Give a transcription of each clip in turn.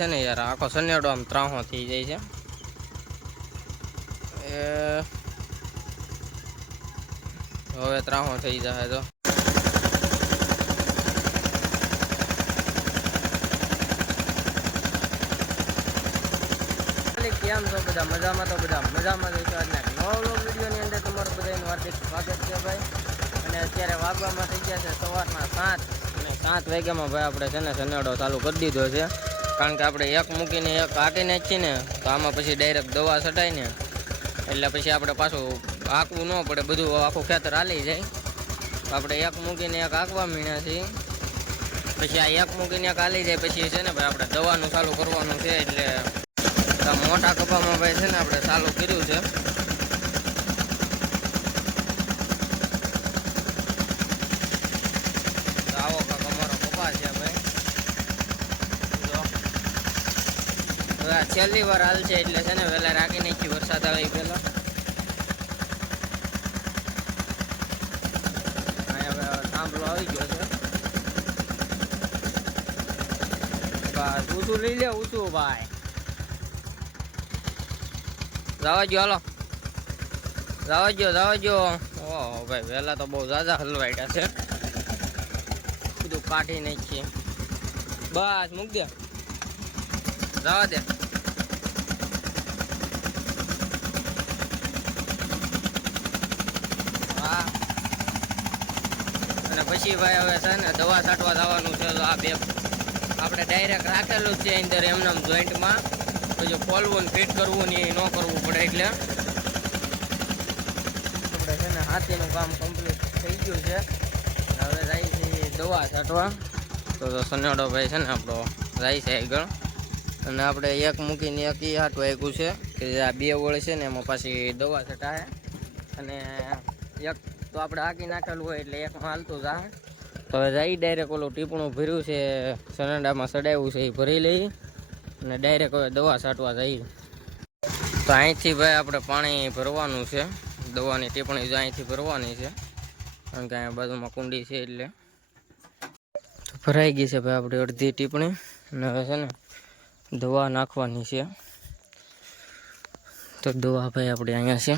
છે ને યાર આખો સનેડો આમ ત્રાહો થઈ જાય છે હવે ત્રાહો થઈ જાય તો કેમ છો બધા મજામાં? તો બધા મજામાં જઈશું. આજના નવા વ્લોગ વિડીયોની અંદર તમારું બધાનું હાર્દિક સ્વાગત છે ભાઈ. અને અત્યારે વાગવામાં થઈ ગયા છે સવારના 7 અને 7 વાગ્યામાં ભાઈ આપણે છે ને સનેડો ચાલુ કરી દીધો છે. કારણ કે આપણે એક મૂકીને એક હાંકીને જ છીએ ને તો આમાં પછી ડાયરેક્ટ દવા છટાય ને એટલે પછી આપણે પાછું હાંકવું ન પડે, બધું આખું ખેતર હાલી જાય. આપણે એક મૂકીને એક હાંકવા મીણ્યા છીએ, પછી આ એક મૂકીને એક હાલી જાય પછી છે ને ભાઈ આપણે દવાનું ચાલુ કરવાનું છે. એટલે મોટા કપામાં ભાઈ છે ને આપણે ચાલુ કર્યું છે. આવો કાંક અમારો કપા છે ભાઈ. છેલ્લી વાર હાલ છે એટલે છે ને વહેલા રાખી નાખી વરસાદ આવે પેલા. થાંભલો આવી ગયો છે. બસ ઊંચું લઈ લે, ઊંચું ભાઈ. જવા જો, હાલો જવા જો. ઓહો ભાઈ વહેલા તો બહુ ઝાઝા હલવાડ્યા છે. બધું કાઢી નાખીએ. બસ મૂક દે, જવા દે. હા અને પછી ભાઈ હવે છે ને દવા છાંટવા જવાનું છે. આ બે આપણે ડાયરેક્ટ રાખેલું જ છે અંદર એમનામ જોઈન્ટમાં. પછી ખોલવું ને ફિટ કરવું ને એ ન કરવું પડે. એટલે આપણે છે ને હાથીનું કામ કમ્પ્લીટ થઈ ગયું છે. હવે જાય છે દવા છાંટવા. તો સનેડો ભાઈ છે ને આપણો જાય છે આગળ. અને આપણે એક મૂકીને એક એ હાટું આપ્યું છે કે આ બે વળ છે ને એમાં પાછી દવા છટાય. અને એક તો આપણે હાંકી નાખેલું હોય એટલે એકમાં હાલતું જાય. તો હવે જાય ડાયરેક્ટ ઓલું ટીપણું ભર્યું છે સનેડામાં ચડાવ્યું છે એ ભરી લઈ અને ડાયરેક્ટ હવે દવા છાંટવા જઈએ. તો અહીંથી ભાઈ આપણે પાણી ભરવાનું છે. દવાની ટીપણી જ અહીંથી ભરવાની છે કારણ કે અહીંયા બાજુમાં કુંડી છે એટલે ભરાઈ ગઈ છે ભાઈ આપણી અડધી ટીપણી. અને હવે છે ને દવા નાખવાની છે. તો દવા ભાઈ આપણે અહીંયા છે.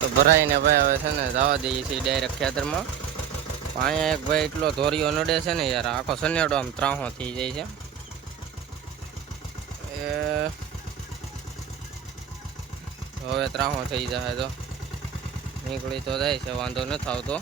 તો ભરાઈને ભાઈ હવે છે ને જવા દઈએ છીએ ડાયરેક્ટ ખેતરમાં. અહીંયા એક ભાઈ એટલો ધોરિયો નડે છે ને યાર આખો સનેડો આમ ત્રાહો થઈ જાય છે. હવે ત્રાહો થઈ જાય તો નીકળી તો જાય છે, વાંધો નથી આવતો.